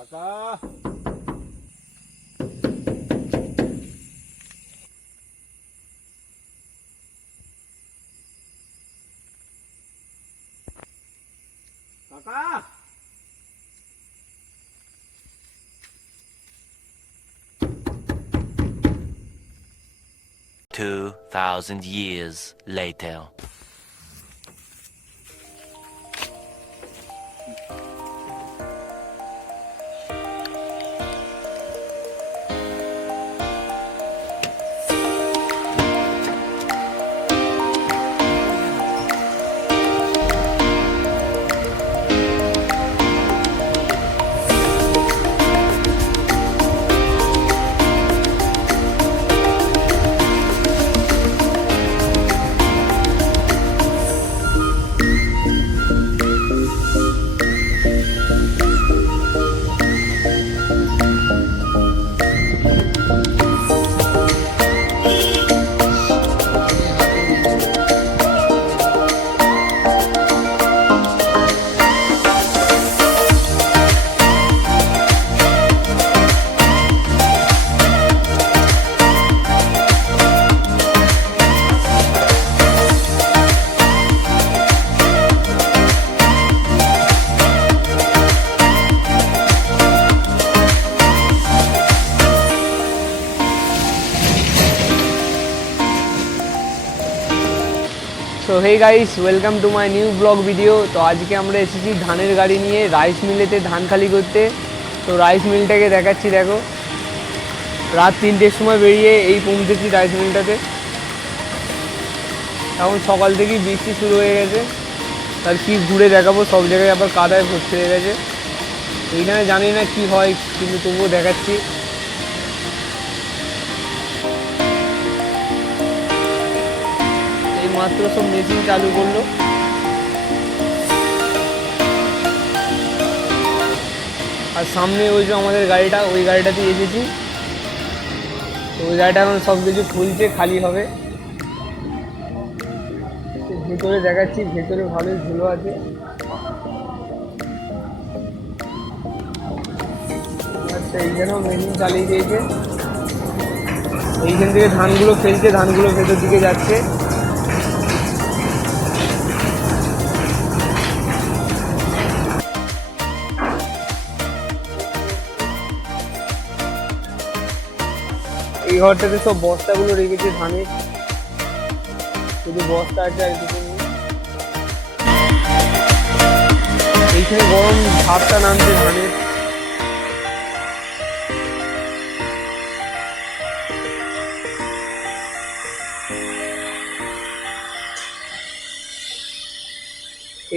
কাকা কাকা 2,000 years later. So hey guys, welcome to my new blog video. তো আজকে আমরা এসেছি ধানের গাড়ি নিয়ে রাইস মিলেতে ধান খালি করতে। তো রাইস মিলটাকে দেখাচ্ছি, দেখো রাত 3টের সময় বেরিয়ে এই পৌঁছেছি রাইস মিলটাতে। এখন সকাল থেকেই বৃষ্টি শুরু হয়ে গেছে, তার কি ঘুরে দেখাবো, সব জায়গায় আবার কাদায় ভর্তি হয়ে গেছে। এইখানে জানি না কি হয়, কিন্তু তবুও দেখাচ্ছি। মাত্র সব মেশিন চালু করলো, আর সামনে ওই যে আমাদের গাড়িটা, ওই গাড়িটাতে এসেছি। তো ওই গাড়িটা এখন সব কিছু খুলছে, খালি হবে। ভেতরে দেখাচ্ছি, ভেতরে ভালোই ধুলো আছে। আচ্ছা, এইখানেও মেশিন চালিয়ে দিয়েছে। এইখান থেকে ধানগুলো ফেলছে, ধানগুলো ভেতর দিকে যাচ্ছে। এই ঘরটাতে সব বস্তাগুলো রেখেছে ধানের, শুধু বস্তা আছে আর কিছু নেই। এইখানে গরম ভাবটা নামছে ধানের।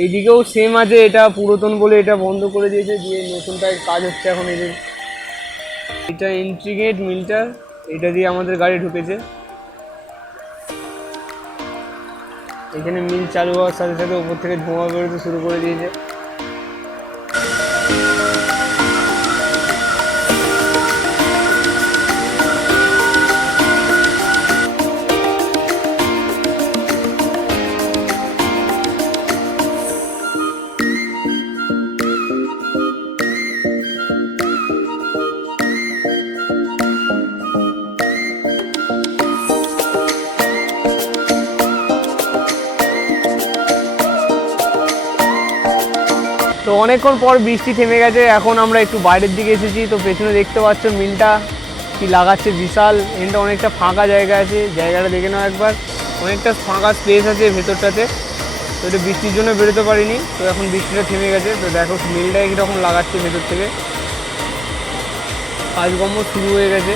এইদিকেও সেম আছে, এটা পুরাতন বলে এটা বন্ধ করে দিয়েছে, দিয়ে নতুনটায় কাজ হচ্ছে এখন। এটা এন্ট্রি গেট মিলটার, এটা দিয়ে আমাদের গাড়ি ঢুকেছে। এখানে মিল চালু হওয়ার সাথে সাথে উপর থেকে ধোঁয়া বেরোতে শুরু করে দিয়েছে। তো অনেকক্ষণ পর বৃষ্টি থেমে গেছে, এখন আমরা একটু বাইরের দিকে এসেছি। তো পেছনে দেখতে পাচ্ছ মিলটা কি লাগাচ্ছে, বিশাল। এখানটা অনেকটা ফাঁকা জায়গা আছে, জায়গাটা দেখে নাও একবার। অনেকটা ফাঁকা স্পেস আছে ভেতরটাতে। তো এটা বৃষ্টির জন্য বেরোতে পারিনি, তো এখন বৃষ্টিটা থেমে গেছে। তো দেখো মিলটা কীরকম লাগাচ্ছে ভেতর থেকে, কাজকর্ম শুরু হয়ে গেছে।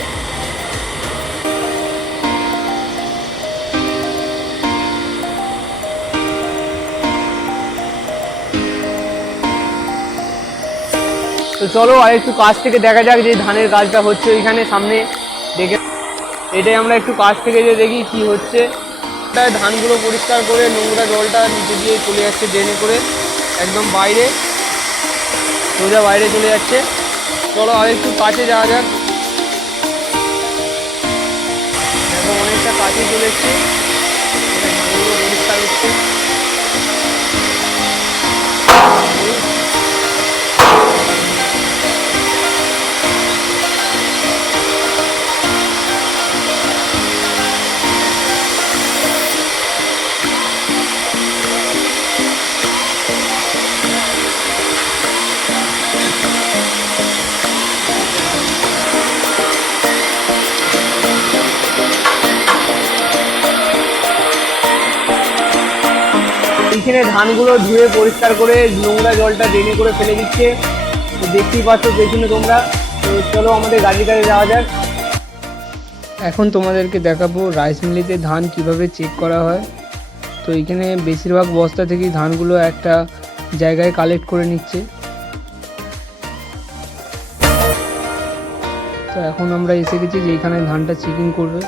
তো চলো আর একটু কাছ থেকে দেখা যাক যে ধানের কাজটা হচ্ছে ওইখানে সামনে দেখে। এটাই আমরা একটু কাছ থেকে যে দেখি কি হচ্ছে। ধানগুলো পরিষ্কার করে নোংরা জলটা নিচে দিয়ে চলে যাচ্ছে ড্রেনে করে, একদম বাইরে, সোজা বাইরে চলে যাচ্ছে। চলো আর একটু কাছে যাওয়া যাক। দেখো অনেকটা কাছে চলে এসছে, ধানগুলো পরিষ্কার হচ্ছে। এইখানে ধানগুলো ধুয়ে পরিষ্কার করে নোংরা জলটা ড্রেনে করে ফেলে দিচ্ছে। তো দেখতেই পাচ্ছ পেছনে তোমরা। তো চলো আমাদের গাড়িটাতে যাওয়া যাক। এখন তোমাদেরকে দেখাবো রাইস মিলেতে ধান কিভাবে চেক করা হয়। তো এখানে বেশিরভাগ বস্তা থেকেই ধানগুলো একটা জায়গায় কালেক্ট করে নিচ্ছে। তো এখন আমরা এসে গেছি যে এখানে ধানটা চেকিং করবে।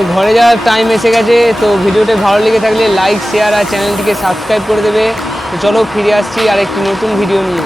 তো ঘরে যাওয়ার টাইম এসে গেছে। তো ভিডিওটা ভালো লেগে থাকলে লাইক শেয়ার আর চ্যানেলটিকে সাবস্ক্রাইব করে দেবে। তো চলো ফিরে আসছি আর একটি নতুন ভিডিও নিয়ে।